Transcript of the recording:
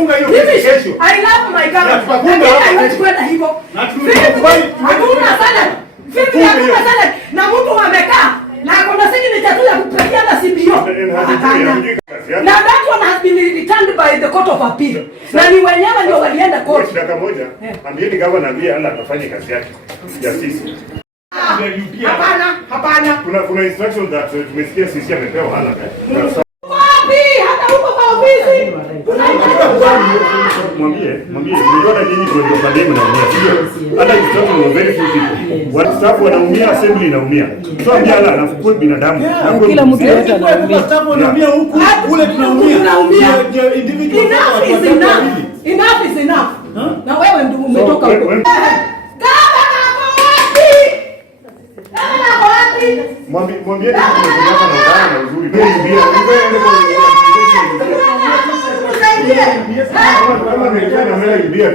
Tunafunga hiyo kesho. I love my government. Tunafunga hapa kwenda hivyo. Hakuna sana. Vipi hakuna sana. Na mtu amekaa na kuna signature tu ya kupatia na CBO. Na that one has been returned by the court of appeal. Na ni wenyewe ndio walienda court. Dakika moja. Ambieni governor ndiye anafanya kazi yake. Justice. Hapana. Kuna instruction that tumesikia sisi amepewa hana. Wapi? Hata huko kwa ofisi. Mwambie, niliona nyinyi ndio pandemi naumia. Hata instruction wa very few people. Watu wanaumia, assembly inaumia. So ndiala anafukua binadamu. Kila mtu yote anaumia. Staff wanaumia huku, kule tunaumia. Individual. Enough is enough. Na wewe ndio umetoka huko. Mwambie tunazungumza na uzuri. Kama nilikuwa na mimi bia